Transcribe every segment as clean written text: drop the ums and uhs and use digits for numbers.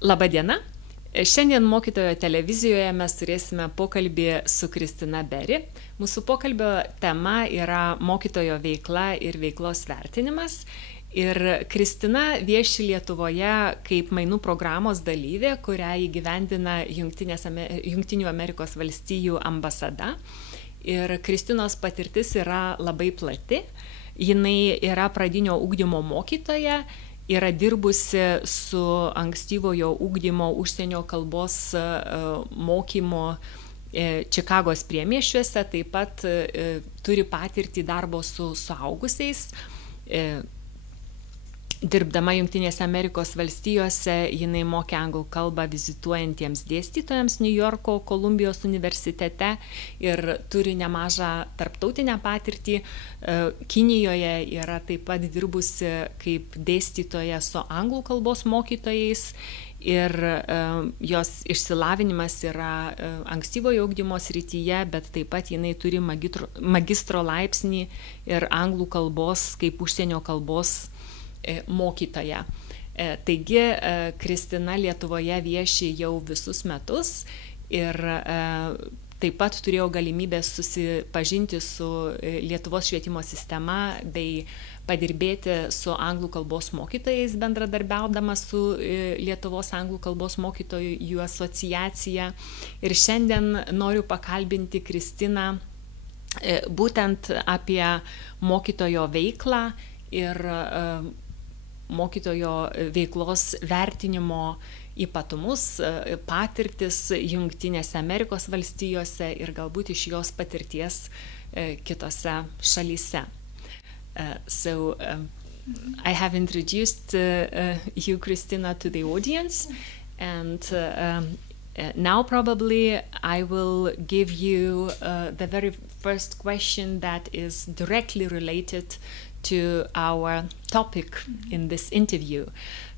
Labadiena. Šiandien Mokytojo televizijoje mes turėsime pokalbį su Cristina Berry. Mūsų pokalbio tema yra mokytojo veikla ir veiklos vertinimas. Ir Cristina vieši Lietuvoje kaip mainų programos dalyvė, kurią įgyvendina Jungtinių Amerikos Valstijų ambasada. Ir Cristinos patirtis yra labai plati. Jinai yra pradinio ugdymo mokytoja, yra dirbusi su ankstyvojo ugdymo užsienio kalbos mokymo Čikagos priemiesčiuose, taip pat turi patirtį darbo su suaugusiais. Dirbdama Jungtinėse Amerikos Valstijose, jinai mokė anglų kalbą vizituojantiems dėstytojams Niujorko Kolumbijos universitete ir turi nemažą tarptautinę patirtį. Kinijoje yra taip pat dirbusi kaip dėstytoja su anglų kalbos mokytojais ir jos išsilavinimas yra ankstyvojo ugdymo srityje, bet taip pat jinai turi magistro laipsnį ir anglų kalbos kaip užsienio kalbos mokytoja. Taigi, Cristina Lietuvoje vieši jau visus metus ir taip pat turėjau galimybę susipažinti su Lietuvos švietimo sistema bei padirbėti su anglų kalbos mokytojais, bendradarbiaudama su Lietuvos anglų kalbos mokytojų asociacija. Ir šiandien noriu pakalbinti Cristiną būtent apie mokytojo veiklą ir mokytojo veiklos vertinimo ypatumus, patirtis Jungtinėse Amerikos Valstijose ir galbūt iš jos patirties kitose šalyse. I have introduced you, Cristina, to the audience, and now probably I will give you the very first question that is directly related to our topic in this interview.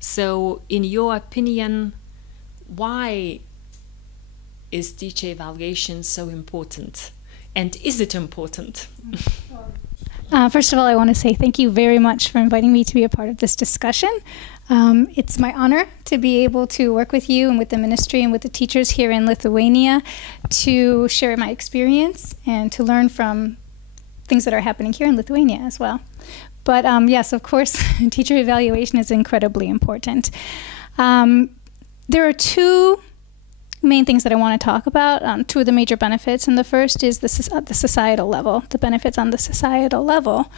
So, in your opinion, why is teacher evaluation so important? And is it important? First of all, I want to say thank you very much for inviting me to be a part of this discussion. It's my honor to be able to work with you and with the ministry and with the teachers here in Lithuania to share my experience and to learn from things that are happening here in Lithuania as well. But yes, of course, teacher evaluation is incredibly important. There are two main things that I want to talk about, two of the major benefits, and the first is the societal level, the benefits on the societal level.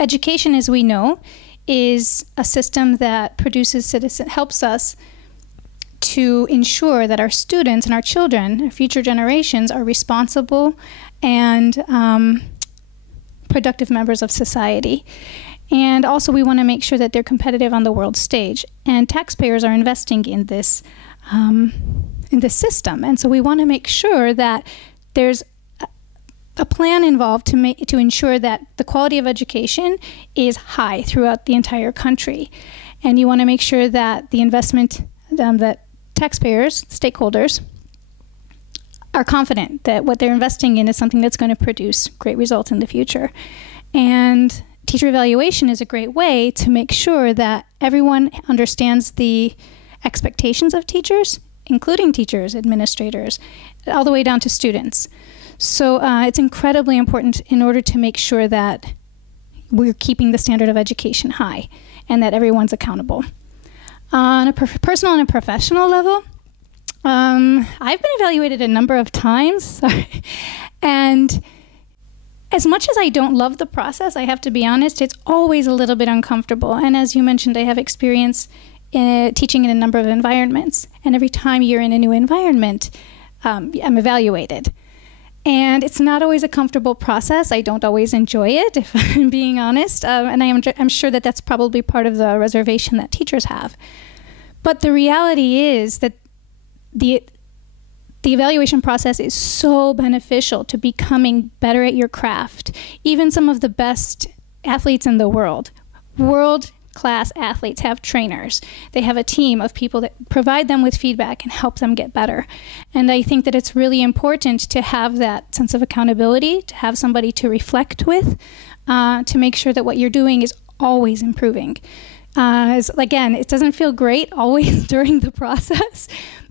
Education, as we know, is a system that helps us to ensure that our students and our children, our future generations, are responsible and productive members of society. And also we want to make sure that they're competitive on the world stage. And taxpayers are investing in this system. And so we want to make sure that there's a plan involved to ensure that the quality of education is high throughout the entire country. And you want to make sure that the investment, that taxpayers, stakeholders, are confident that what they're investing in is something that's going to produce great results in the future. And teacher evaluation is a great way to make sure that everyone understands the expectations of teachers, including teachers, administrators, all the way down to students. So it's incredibly important in order to make sure that we're keeping the standard of education high and that everyone's accountable. On a personal and a professional level, I've been evaluated a number of times, and as much as I don't love the process, I have to be honest, it's always a little bit uncomfortable. And as you mentioned, I have experience in teaching in a number of environments, and every time you're in a new environment, I'm evaluated. And it's not always a comfortable process. I don't always enjoy it, if I'm being honest, and I'm sure that that's probably part of the reservation that teachers have. But the reality is that the evaluation process is so beneficial to becoming better at your craft. Even some of the best athletes in the world-class athletes have trainers. They have a team of people that provide them with feedback and help them get better. And I think that it's really important to have that sense of accountability, to have somebody to reflect with, to make sure that what you're doing is always improving. Again, it doesn't feel great always during the process,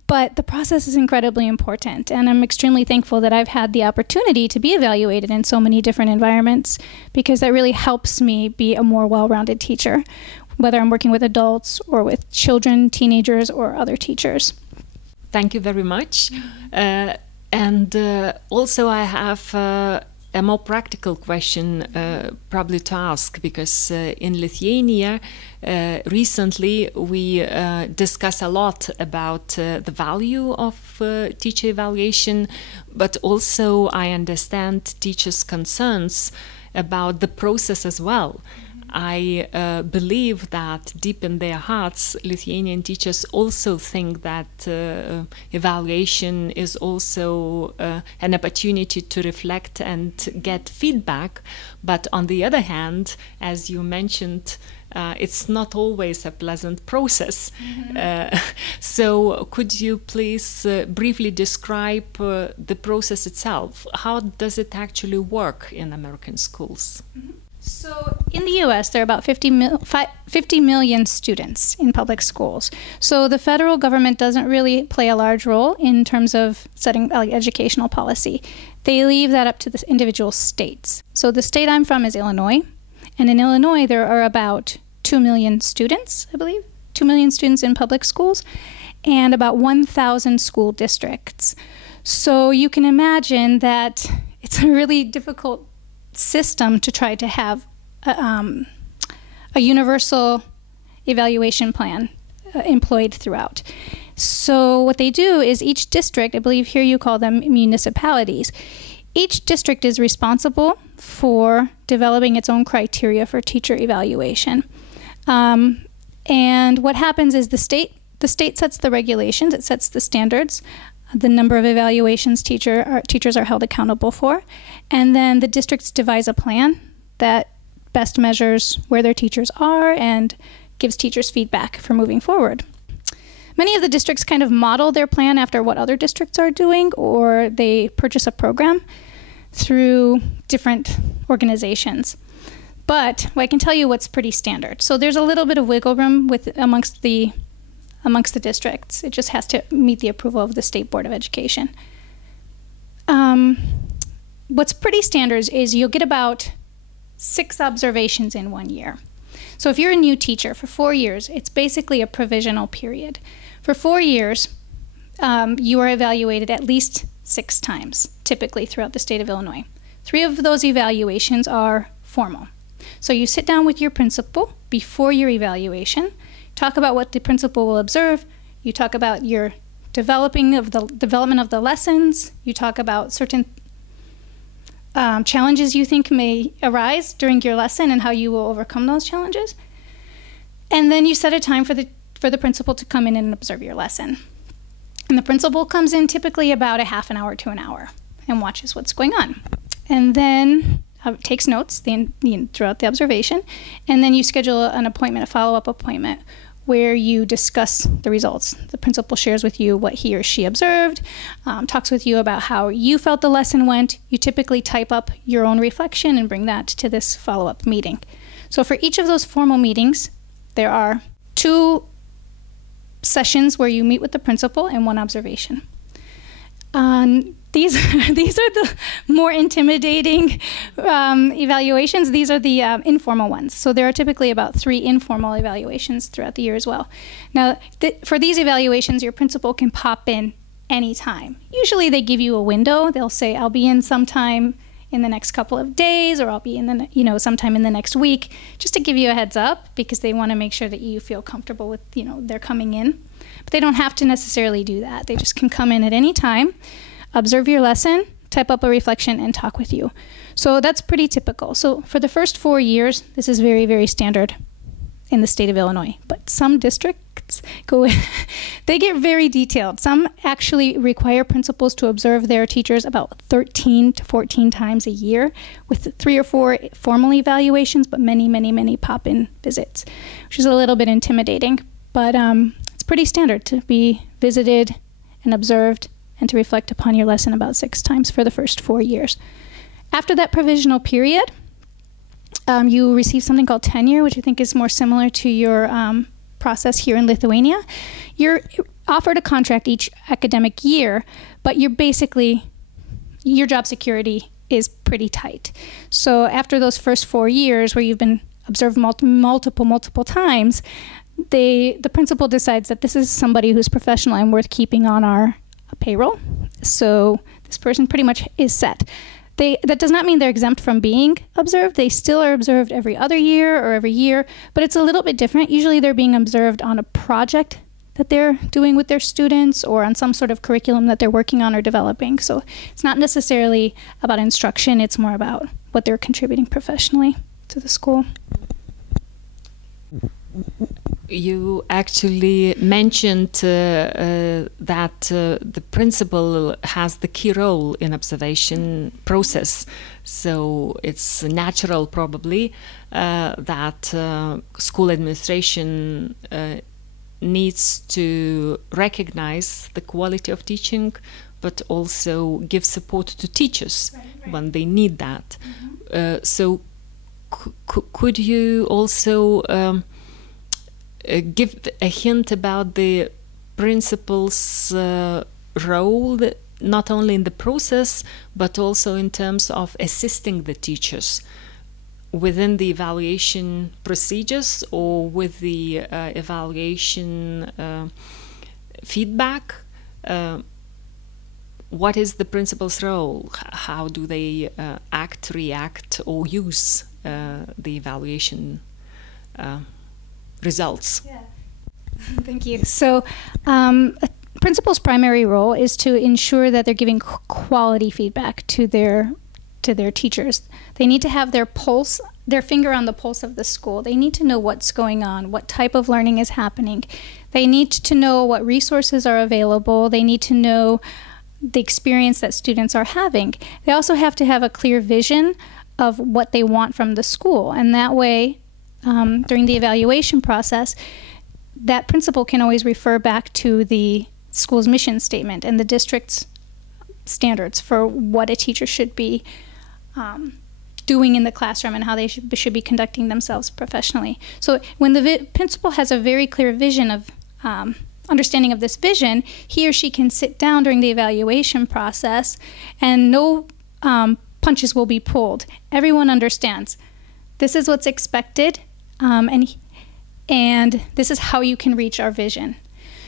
but the process is incredibly important. And I'm extremely thankful that I've had the opportunity to be evaluated in so many different environments, because that really helps me be a more well-rounded teacher, whether I'm working with adults or with children, teenagers, or other teachers. Thank you very much. Also I have a more practical question probably to ask, because in Lithuania recently we discuss a lot about the value of teacher evaluation, but also I understand teachers' concerns about the process as well. I believe that deep in their hearts, Lithuanian teachers also think that evaluation is also an opportunity to reflect and get feedback. But on the other hand, as you mentioned, it's not always a pleasant process. So could you please briefly describe the process itself? How does it actually work in American schools? So in the U.S., there are about 50 million students in public schools. So the federal government doesn't really play a large role in terms of setting educational policy. They leave that up to the individual states. So the state I'm from is Illinois. And in Illinois, there are about 2 million students, I believe, 2 million students in public schools, and about 1,000 school districts. So you can imagine that it's a really difficult system to try to have a universal evaluation plan employed throughout. So what they do is each district, I believe here you call them municipalities, each district is responsible for developing its own criteria for teacher evaluation. And what happens is the state sets the regulations, it sets the standards, the number of evaluations teachers are held accountable for, and then the districts devise a plan that best measures where their teachers are and gives teachers feedback for moving forward. Many of the districts kind of model their plan after what other districts are doing, or they purchase a program through different organizations. But I can tell you what's pretty standard. So there's a little bit of wiggle room amongst the districts. It just has to meet the approval of the State Board of Education. What's pretty standard is you'll get about 6 observations in 1 year. So if you're a new teacher for 4 years, it's basically a provisional period. For 4 years, you are evaluated at least 6 times, typically throughout the state of Illinois. 3 of those evaluations are formal. So you sit down with your principal before your evaluation, talk about what the principal will observe, you talk about your development of the lessons, you talk about certain challenges you think may arise during your lesson and how you will overcome those challenges. And then you set a time for the principal to come in and observe your lesson. And the principal comes in typically about a half an hour to an hour and watches what's going on. And then takes notes throughout the observation, and then you schedule an appointment, a follow-up appointment, where you discuss the results. The principal shares with you what he or she observed, talks with you about how you felt the lesson went. You typically type up your own reflection and bring that to this follow-up meeting. So for each of those formal meetings, there are 2 sessions where you meet with the principal and 1 observation. These are the more intimidating evaluations. These are the informal ones. So there are typically about 3 informal evaluations throughout the year as well. Now, for these evaluations, your principal can pop in anytime. Usually they give you a window. They'll say, I'll be in sometime in the next couple of days, or I'll be in sometime in the next week, just to give you a heads up, because they want to make sure that you feel comfortable with, they're coming in. But they don't have to necessarily do that. They just can come in at any time, observe your lesson, type up a reflection, and talk with you. So that's pretty typical. So for the first 4 years, this is very, very standard in the state of Illinois. But some districts they get very detailed. Some actually require principals to observe their teachers about 13 to 14 times a year, with 3 or 4 formal evaluations, but many, many, many pop-in visits, which is a little bit intimidating. But it's pretty standard to be visited and observed and to reflect upon your lesson about 6 times for the first 4 years. After that provisional period, you receive something called tenure, which I think is more similar to your process here in Lithuania. You're offered a contract each academic year, but you're basically, your job security is pretty tight. So after those first 4 years where you've been observed multiple times, the principal decides that this is somebody who's professional and worth keeping on our payroll. So this person pretty much is set. That does not mean they're exempt from being observed. They still are observed every other year or every year, but it's a little bit different. Usually they're being observed on a project that they're doing with their students or on some sort of curriculum that they're working on or developing. So it's not necessarily about instruction, it's more about what they're contributing professionally to the school. You actually mentioned that the principal has the key role in observation process. So it's natural probably that school administration needs to recognize the quality of teaching, but also give support to teachers when they need that. So could you also give a hint about the principal's role, not only in the process, but also in terms of assisting the teachers within the evaluation procedures or with the evaluation feedback? What is the principal's role? How do they act, react, or use the evaluation results? Yeah. Thank you. So a principal's primary role is to ensure that they're giving quality feedback to their teachers. They need to have their pulse, their finger on the pulse of the school. They need to know what's going on, what type of learning is happening. They need to know what resources are available. They need to know the experience that students are having. They also have to have a clear vision of what they want from the school. And that way, during the evaluation process, that principal can always refer back to the school's mission statement and the district's standards for what a teacher should be doing in the classroom and how they should be conducting themselves professionally. So when the principal has a very clear vision of understanding of this vision, he or she can sit down during the evaluation process and no punches will be pulled. Everyone understands this is what's expected, and this is how you can reach our vision.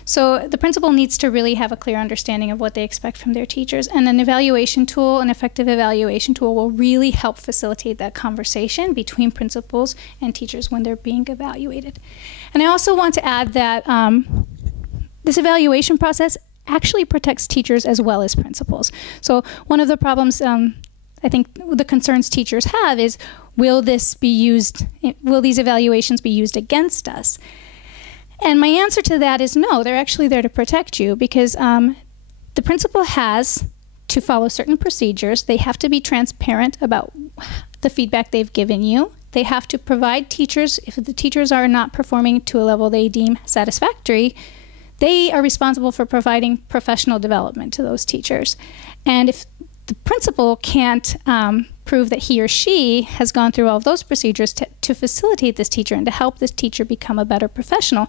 So the principal needs to really have a clear understanding of what they expect from their teachers, and an evaluation tool, an effective evaluation tool, will really help facilitate that conversation between principals and teachers when they're being evaluated. And I also want to add that this evaluation process actually protects teachers as well as principals. So one of the problems I think the concerns teachers have is, will these evaluations be used against us? And my answer to that is no, they're actually there to protect you, because the principal has to follow certain procedures. They have to be transparent about the feedback they've given you. They have to provide teachers, if the teachers are not performing to a level they deem satisfactory, they are responsible for providing professional development to those teachers. And if the principal can't prove that he or she has gone through all of those procedures to facilitate this teacher and to help this teacher become a better professional,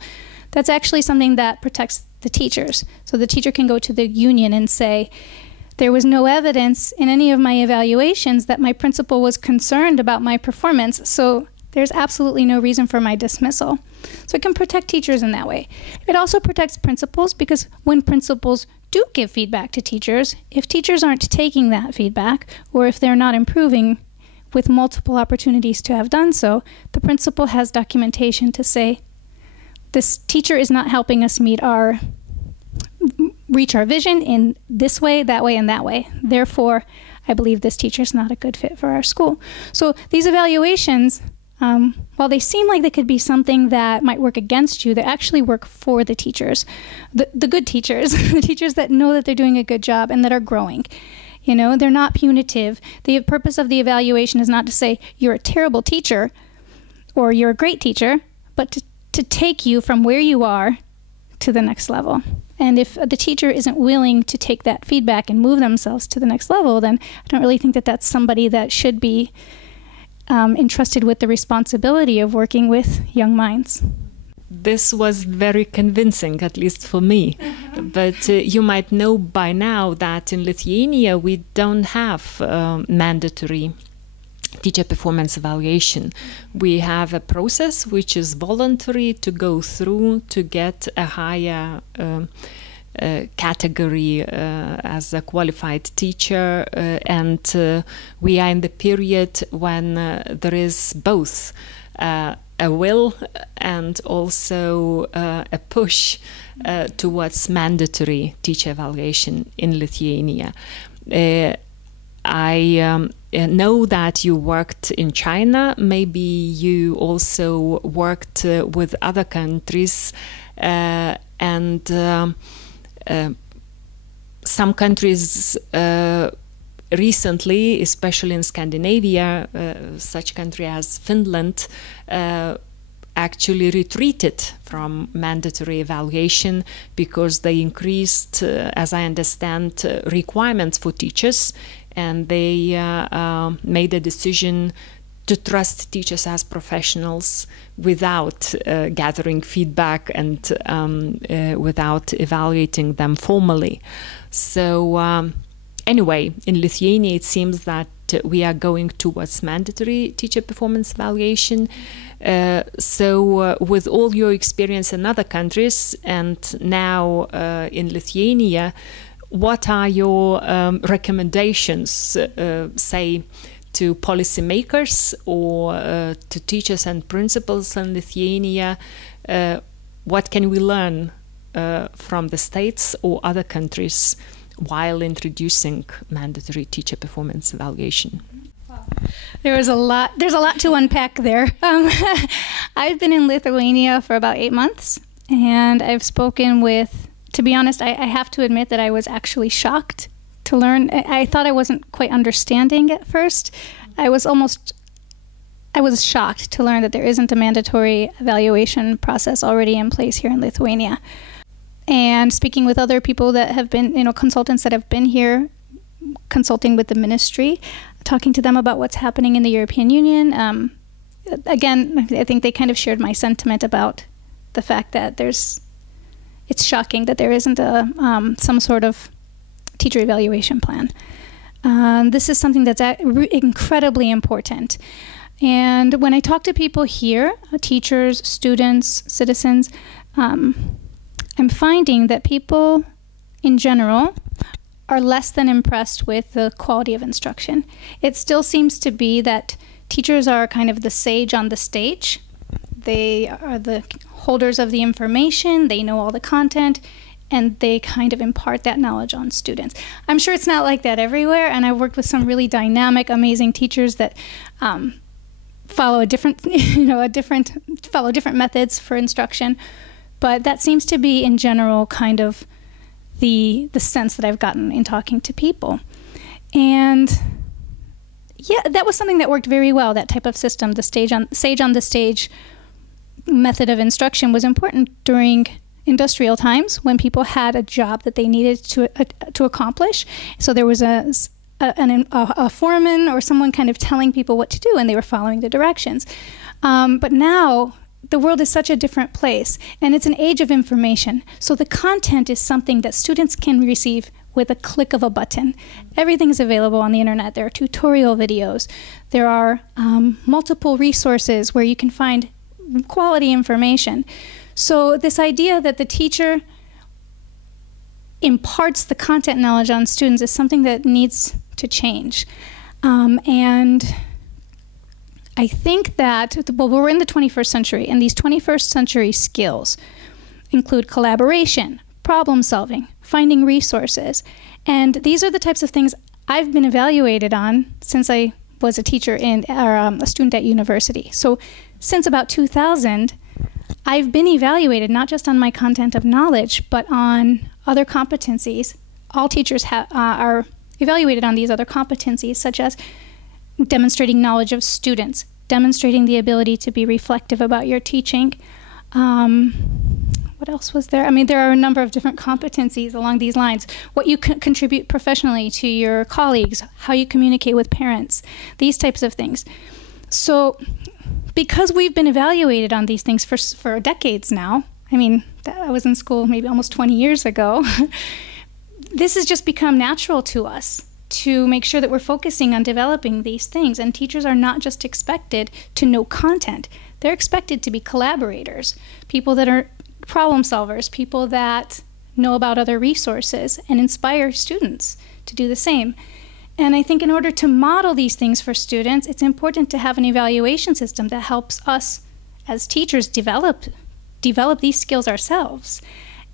that's actually something that protects the teachers. So the teacher can go to the union and say, there was no evidence in any of my evaluations that my principal was concerned about my performance, so there's absolutely no reason for my dismissal. So it can protect teachers in that way. It also protects principals, because when principals do give feedback to teachers, if teachers aren't taking that feedback, or if they're not improving with multiple opportunities to have done so, the principal has documentation to say, this teacher is not helping us reach our vision in this way, that way, and that way. Therefore, I believe this teacher is not a good fit for our school. So these evaluations, while they seem like they could be something that might work against you, they actually work for the teachers, the good teachers, the teachers that know that they're doing a good job and that are growing. You know, they're not punitive. The purpose of the evaluation is not to say you're a terrible teacher or you're a great teacher, but to take you from where you are to the next level. And if the teacher isn't willing to take that feedback and move themselves to the next level, then I don't really think that that's somebody that should be entrusted with the responsibility of working with young minds. This was very convincing, at least for me. But you might know by now that in Lithuania we don't have mandatory teacher performance evaluation. We have a process which is voluntary to go through to get a higher category as a qualified teacher, and we are in the period when there is both a will and also a push towards mandatory teacher evaluation in Lithuania. I know that you worked in China. Maybe you also worked with other countries, and some countries recently, especially in Scandinavia, such country as Finland, actually retreated from mandatory evaluation because they increased, as I understand, requirements for teachers, and they made a decision to trust teachers as professionals without gathering feedback and without evaluating them formally. So anyway, in Lithuania it seems that we are going towards mandatory teacher performance evaluation. So with all your experience in other countries and now in Lithuania, what are your recommendations, say, to policymakers or to teachers and principals in Lithuania? What can we learn from the States or other countries while introducing mandatory teacher performance evaluation? There's a lot to unpack there. I've been in Lithuania for about 8 months, and I've spoken with, to be honest, I have to admit that I was actually shocked to learn. I thought I wasn't quite understanding at first. I was shocked to learn that there isn't a mandatory evaluation process already in place here in Lithuania. And speaking with other people that have been, consultants that have been here, consulting with the ministry, talking to them about what's happening in the European Union. Again, I think they kind of shared my sentiment about the fact that it's shocking that there isn't some sort of teacher evaluation plan. This is something that's incredibly important. And when I talk to people here, teachers, students, citizens, I'm finding that people in general are less than impressed with the quality of instruction. It still seems to be that teachers are kind of the sage on the stage. They are the holders of the information, they know all the content, and they kind of impart that knowledge on students. I'm sure it's not like that everywhere, and I've worked with some really dynamic, amazing teachers that follow different methods for instruction. But that seems to be, in general, kind of the sense that I've gotten in talking to people. And yeah, that was something that worked very well, that type of system. The sage on the stage method of instruction was important during industrial times when people had a job that they needed to accomplish. So there was a foreman or someone kind of telling people what to do, and they were following the directions. But now, the world is such a different place, and it's an age of information. So the content is something that students can receive with a click of a button. Everything is available on the internet. There are tutorial videos. There are multiple resources where you can find quality information. So this idea that the teacher imparts the content knowledge on students is something that needs to change. And I think that, well, we're in the 21st century, and these 21st century skills include collaboration, problem solving, finding resources. And these are the types of things I've been evaluated on since I was a teacher or a student at university. So since about 2000, I've been evaluated not just on my content of knowledge, but on other competencies. All teachers are evaluated on these other competencies, such as demonstrating knowledge of students, demonstrating the ability to be reflective about your teaching. What else was there? I mean, there are a number of different competencies along these lines. What you contribute professionally to your colleagues, how you communicate with parents, these types of things. So because we've been evaluated on these things for decades now, I mean, I was in school maybe almost 20 years ago, this has just become natural to us to make sure that we're focusing on developing these things. And teachers are not just expected to know content. They're expected to be collaborators, people that are problem solvers, people that know about other resources and inspire students to do the same. And I think in order to model these things for students, it's important to have an evaluation system that helps us as teachers develop these skills ourselves.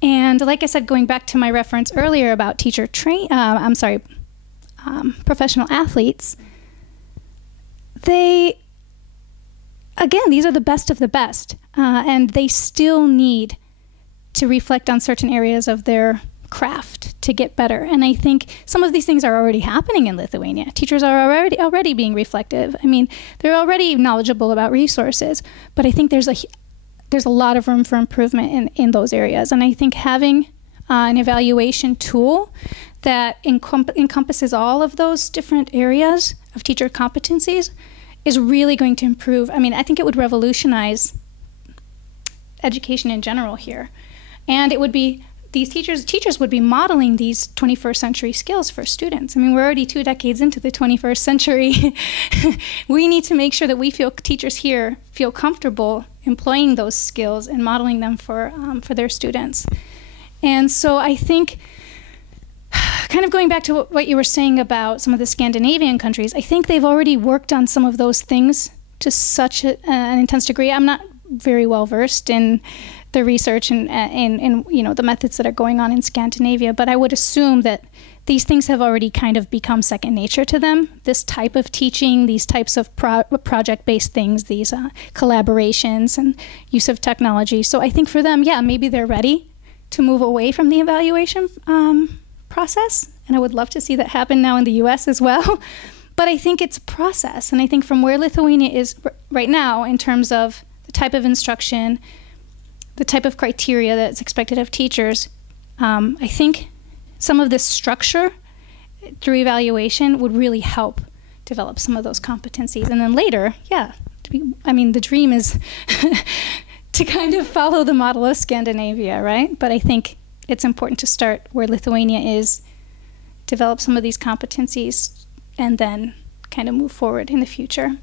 And like I said, going back to my reference earlier about professional athletes, these are the best of the best, and they still need to reflect on certain areas of their craft to get better. And I think some of these things are already happening in Lithuania. Teachers are already being reflective. I mean, they're already knowledgeable about resources, but I think there's a lot of room for improvement in those areas. And I think having an evaluation tool that encompasses all of those different areas of teacher competencies is really going to improve. I mean, I think it would revolutionize education in general here. And it would be, these teachers would be modeling these 21st century skills for students. I mean, we're already 2 decades into the 21st century. We need to make sure that teachers here feel comfortable employing those skills and modeling them for their students. And so I think, kind of going back to what you were saying about some of the Scandinavian countries, I think they've already worked on some of those things to such an intense degree. I'm not very well versed in the research and the methods that are going on in Scandinavia, but I would assume that these things have already kind of become second nature to them. This type of teaching, these types of project-based things, these collaborations and use of technology. So I think for them, yeah, maybe they're ready to move away from the evaluation process, and I would love to see that happen now in the US as well. But I think it's a process, and I think from where Lithuania is right now in terms of the type of instruction, the type of criteria that's expected of teachers, I think some of this structure through evaluation would really help develop some of those competencies. And then later, yeah, the dream is to kind of follow the model of Scandinavia, right? But I think it's important to start where Lithuania is, develop some of these competencies, and then kind of move forward in the future.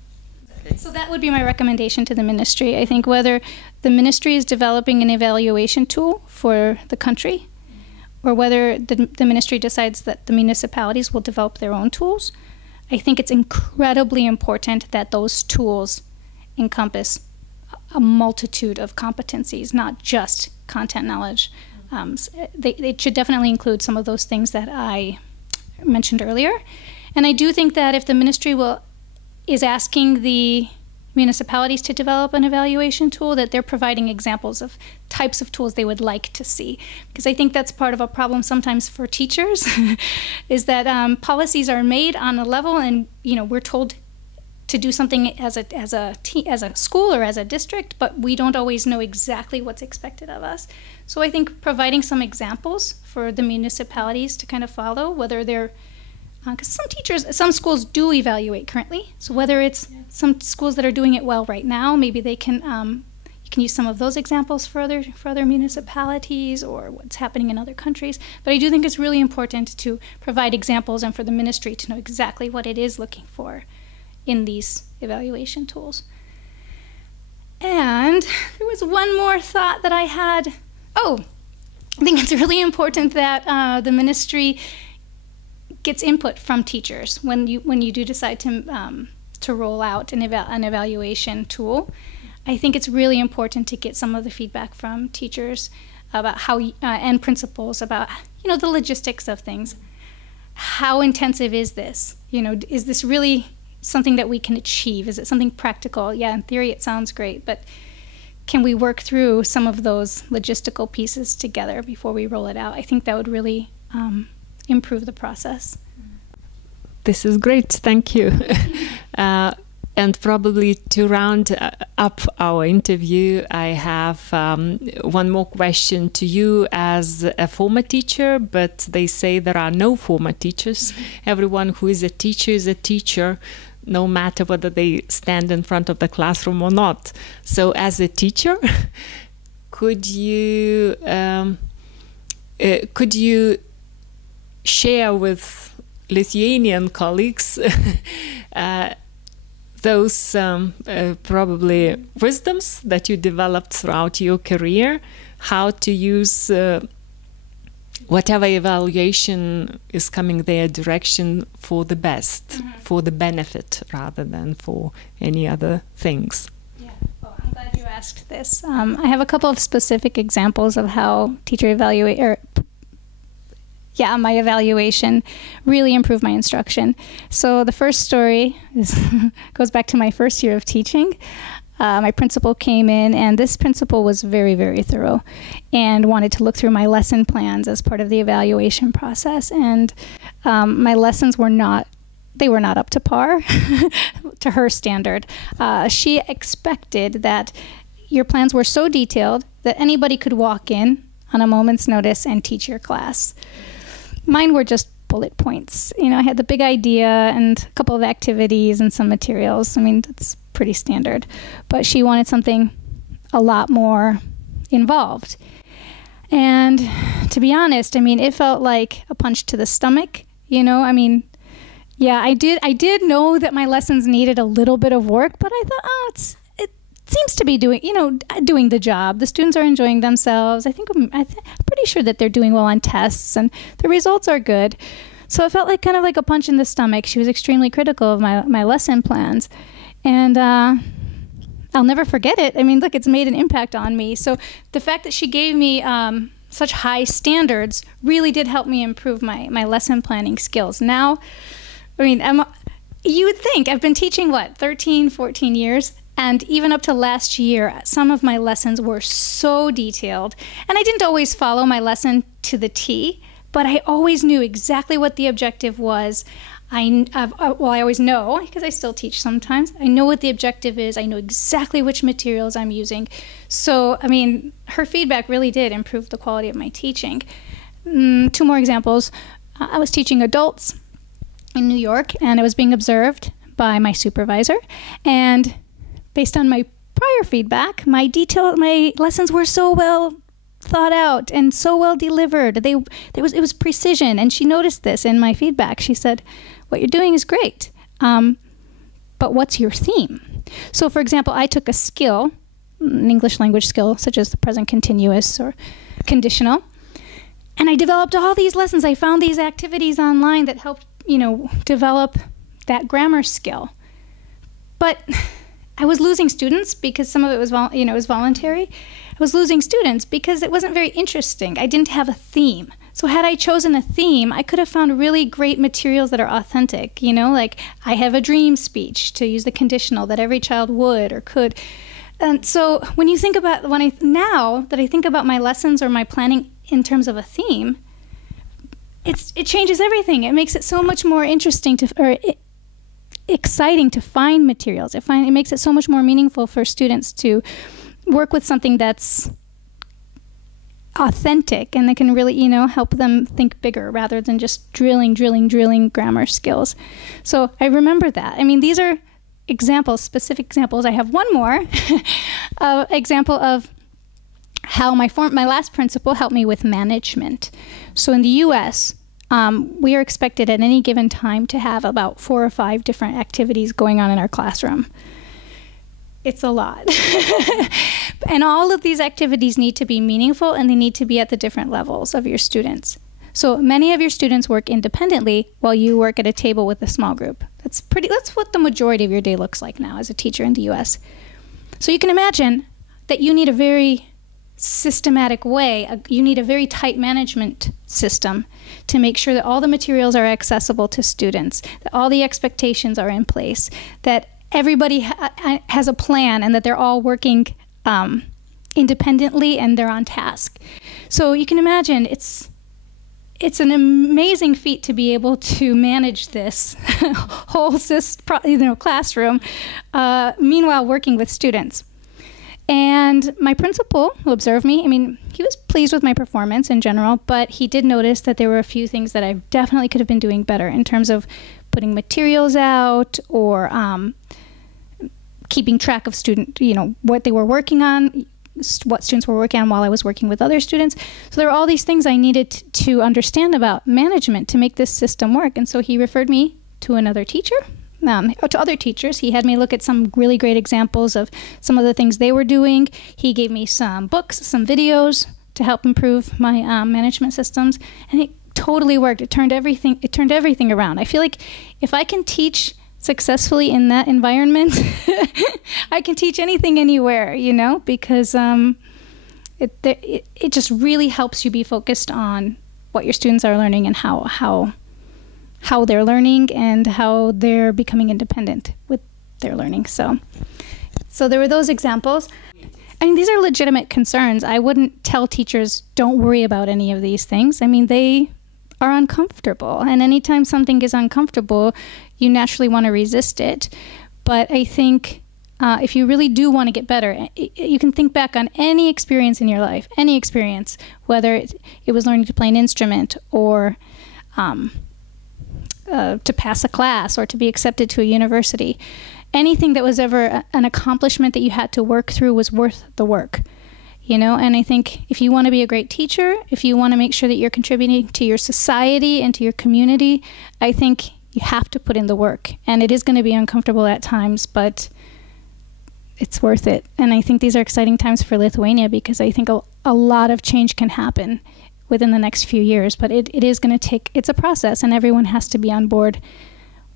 So that would be my recommendation to the ministry. I think whether the ministry is developing an evaluation tool for the country, or whether the ministry decides that the municipalities will develop their own tools, I think it's incredibly important that those tools encompass a multitude of competencies, not just content knowledge. They should definitely include some of those things that I mentioned earlier. And I do think that if the ministry is asking the municipalities to develop an evaluation tool, that they're providing examples of types of tools they would like to see. Because I think that's part of a problem sometimes for teachers, is that policies are made on a level, and we're told to do something as a school or as a district, but we don't always know exactly what's expected of us. So I think providing some examples for the municipalities to kind of follow, whether they're because some schools do evaluate currently. So whether it's some schools that are doing it well right now, maybe they can you can use some of those examples for other municipalities or what's happening in other countries. But I do think it's really important to provide examples and for the ministry to know exactly what it is looking for in these evaluation tools. And there was one more thought that I had. Oh, I think it's really important that the ministry gets input from teachers when you do decide to roll out an evaluation tool. I think it's really important to get some of the feedback from teachers about how and principals about the logistics of things. How intensive is this? Is this really something that we can achieve? Is it something practical? Yeah, in theory it sounds great, but can we work through some of those logistical pieces together before we roll it out? I think that would really improve the process. This is great, thank you. And probably to round up our interview, I have one more question to you as a former teacher, but they say there are no former teachers. Everyone who is a teacher is a teacher, no matter whether they stand in front of the classroom or not. So as a teacher, could you share with Lithuanian colleagues those probably wisdoms that you developed throughout your career, how to use whatever evaluation is coming their direction for the best, for the benefit rather than for any other things? Yeah, well, I'm glad you asked this. I have a couple of specific examples of how my evaluation really improved my instruction. So the first story goes back to my first year of teaching. My principal came in, and this principal was very, very thorough and wanted to look through my lesson plans as part of the evaluation process. And my lessons were not up to par to her standard. She expected that your plans were so detailed that anybody could walk in on a moment's notice and teach your class. Mine were just bullet points. You know, I had the big idea and a couple of activities and some materials. I mean, that's pretty standard. But she wanted something a lot more involved. And to be honest, I mean, it felt like a punch to the stomach. You know, I mean, yeah, I did know that my lessons needed a little bit of work, but I thought, it seems to be doing the job. The students are enjoying themselves. I'm pretty sure that they're doing well on tests and the results are good. So it felt like kind of like a punch in the stomach. She was extremely critical of my lesson plans. And I'll never forget it. I mean, look, it's made an impact on me. So the fact that she gave me such high standards really did help me improve my lesson planning skills. Now, I mean, you would think I've been teaching, 13, 14 years? And even up to last year, some of my lessons were so detailed. And I didn't always follow my lesson to the T, but I always knew exactly what the objective was. I always know, because I still teach sometimes. I know what the objective is. I know exactly which materials I'm using. So, I mean, her feedback really did improve the quality of my teaching. 2 more examples. I was teaching adults in New York, and I was being observed by my supervisor. And based on my prior feedback, my lessons were so well thought out and so well delivered. It was precision, and she noticed this in my feedback. She said, "What you're doing is great, but what's your theme?" So, for example, I took a skill, an English language skill, such as the present continuous or conditional, and I developed all these lessons. I found these activities online that helped, develop that grammar skill. But I was losing students because some of it was, was voluntary. I was losing students because it wasn't very interesting. I didn't have a theme. So had I chosen a theme, I could have found really great materials that are authentic, like I have a dream speech, to use the conditional, that every child would or could. And so now that I think about my lessons or my planning in terms of a theme, it changes everything. It makes it so much more interesting exciting to find materials. It makes it so much more meaningful for students to work with something that's authentic and that can really, help them think bigger rather than just drilling grammar skills. So I remember that. I mean, these are specific examples. I have one more example of how my last principal helped me with management. So in the U.S., we are expected at any given time to have about 4 or 5 different activities going on in our classroom. It's a lot. And all of these activities need to be meaningful, and they need to be at the different levels of your students. So many of your students work independently while you work at a table with a small group. That's what the majority of your day looks like now as a teacher in the U.S. So you can imagine that you need a very systematic way, you need a very tight management system to make sure that all the materials are accessible to students, that all the expectations are in place, that everybody has a plan, and that they're all working independently and they're on task. So you can imagine it's an amazing feat to be able to manage this whole classroom, meanwhile working with students. And my principal, who observed me, he was pleased with my performance in general, but he did notice that there were a few things that I definitely could have been doing better in terms of putting materials out or keeping track of what they were working on, what students were working on while I was working with other students. So there were all these things I needed to understand about management to make this system work. And so he referred me to another teacher, to other teachers. He had me look at some really great examples of some of the things they were doing. He gave me some books, some videos to help improve my management systems. And it totally worked. It turned everything around. I feel like if I can teach successfully in that environment, I can teach anything anywhere, because it just really helps you be focused on what your students are learning and how they're learning and how they're becoming independent with their learning. So there were those examples. I mean, these are legitimate concerns. I wouldn't tell teachers, don't worry about any of these things. I mean, they are uncomfortable. And anytime something is uncomfortable, you naturally want to resist it. But I think if you really do want to get better, you can think back on any experience in your life, any experience, whether it was learning to play an instrument or to pass a class or to be accepted to a university. Anything that was ever an accomplishment that you had to work through was worth the work. And I think if you want to be a great teacher, if you want to make sure that you're contributing to your society and to your community, I think you have to put in the work. And it is going to be uncomfortable at times, but it's worth it. And I think these are exciting times for Lithuania because I think a lot of change can happen within the next few years. But it is going to it's a process, and everyone has to be on board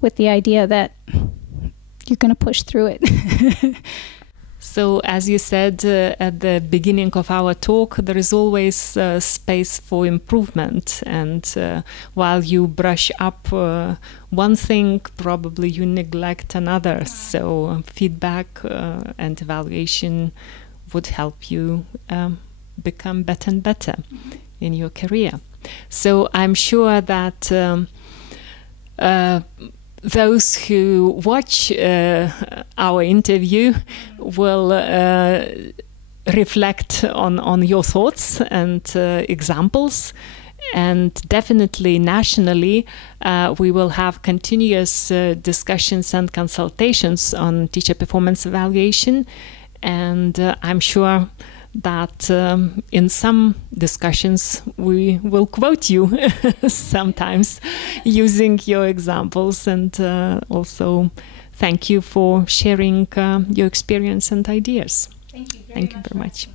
with the idea that you're going to push through it. So, as you said at the beginning of our talk, there is always space for improvement. And while you brush up one thing, probably you neglect another. So, feedback and evaluation would help you become better and better in your career. So, I'm sure that those who watch our interview will reflect on your thoughts and examples, and definitely nationally we will have continuous discussions and consultations on teacher performance evaluation, and I'm sure that in some discussions we will quote you sometimes using your examples, and also thank you for sharing your experience and ideas. Thank you very much.